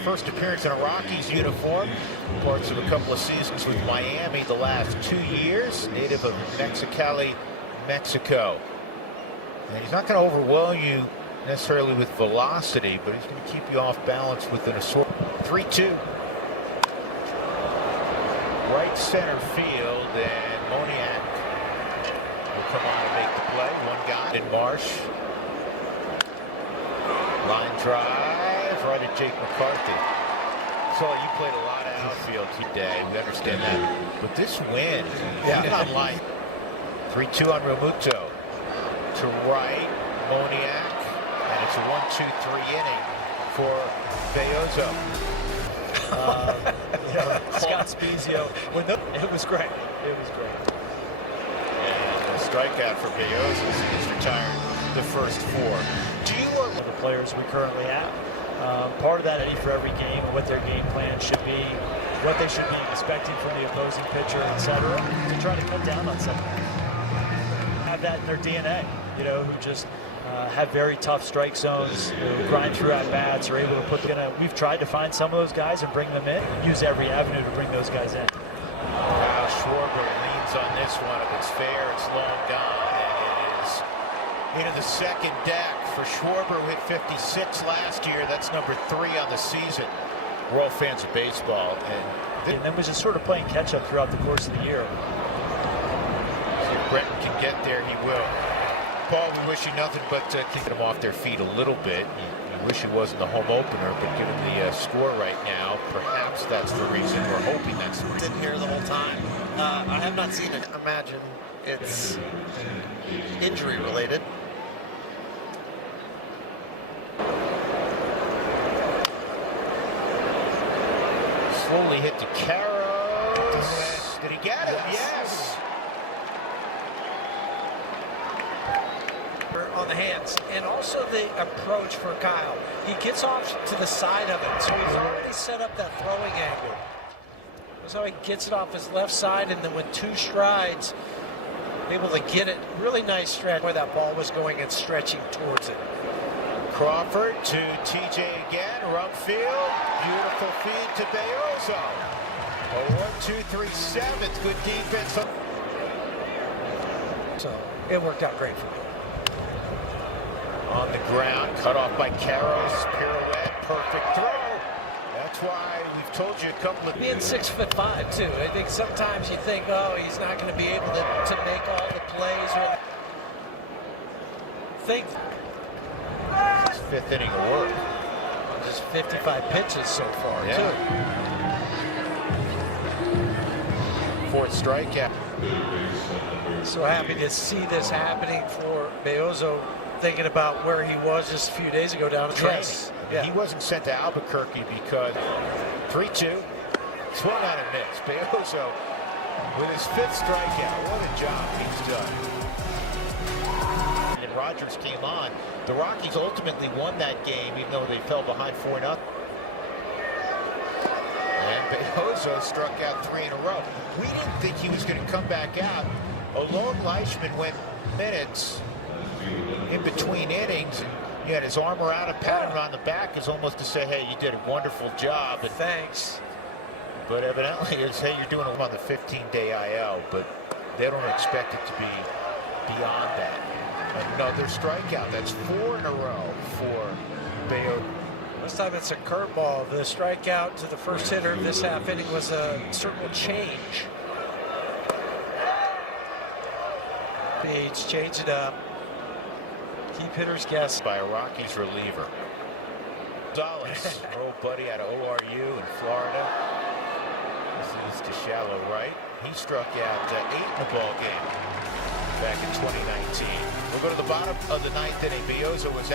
first appearance in a Rockies uniform. Parts of a couple of seasons with Miami the last 2 years. Native of Mexicali, Mexico. And he's not going to overwhelm you necessarily with velocity, but he's going to keep you off balance with an assault. 3-2. Right center field, and Moniak will come on and make the play. One guy in Marsh. Line drive right at Jake McCarthy. So you played a lot of outfield today. We understand that. But this win, not light. 3-2 on Realmuto. To right, Moniak. And it's a 1-2-3 inning for Bellozo. Scott Spezio. It was great. It was great. And a strikeout for Bellozo. He's retired the first 4. Do you want the players we currently have? Part of that for every game, what their game plan should be, what they should be expecting from the opposing pitcher, etc. To try to cut down on something. Have that in their DNA, who just have very tough strike zones, who grind through at bats, are able to put them in. We've tried to find some of those guys and bring them in, use every avenue to bring those guys in. Wow, Schwarber leans on this one. If it's fair, it's long gone. And it is into the second deck for Schwarber, who hit 56 last year. That's number 3 on the season. We're all fans of baseball. And then was just sort of playing catch-up throughout the course of the year. If Brenton can get there, he will. Paul, we wish you nothing but keep them off their feet a little bit. You wish it wasn't the home opener, but given the score right now, perhaps that's the reason. We're hoping that's the reason. Been here the whole time. I have not seen it. Imagine it's injury related. Slowly hit to Carroll. Did he get it? Yes. On the hands, and also the approach for Kyle. He gets off to the side of it, so he's already set up that throwing angle. That's how he gets it off his left side, and then with 2 strides, able to get it. Really nice stretch where that ball was going and stretching towards it. Crawford to TJ again. Rumfield. Beautiful feed to Bellozo. A 1-2-3 7th. Good defense. So it worked out great for me. On the ground, cut off by Carroll's pirouette, perfect throw. That's why we've told you a couple of... Being 6'5" too, I think sometimes you think, oh, he's not going to be able to make all the plays. Or think his 5th inning of work. Just 55 pitches so far, too. 4th strikeout. So happy to see this happening for Bellozo. Thinking about where he was just a few days ago down at training. Yeah. He wasn't sent to Albuquerque because 3-2, swung on and missed. Bellozo with his 5th strikeout. What a job he's done. And Rogers came on. The Rockies ultimately won that game, even though they fell behind 4-0. And Bellozo struck out 3 in a row. We didn't think he was going to come back out. Alone Leishman went minutes in between innings, and he had his arm around him, patting him on the back, as almost to say, hey, you did a wonderful job, and thanks. But evidently it's, hey, you're doing it on the 15-day IL, but they don't expect it to be beyond that. Another strikeout. That's 4 in a row for Bellozo. This time it's a curveball. The strikeout to the first hitter of this half inning was a circle change. Page, change it up. Keep hitters guessing. By a Rockies reliever. Gonzalez, old buddy out of ORU in Florida. This is to shallow right. He struck out 8 in the ball game back in 2019. We'll go to the bottom of the 9th inning. Bellozo was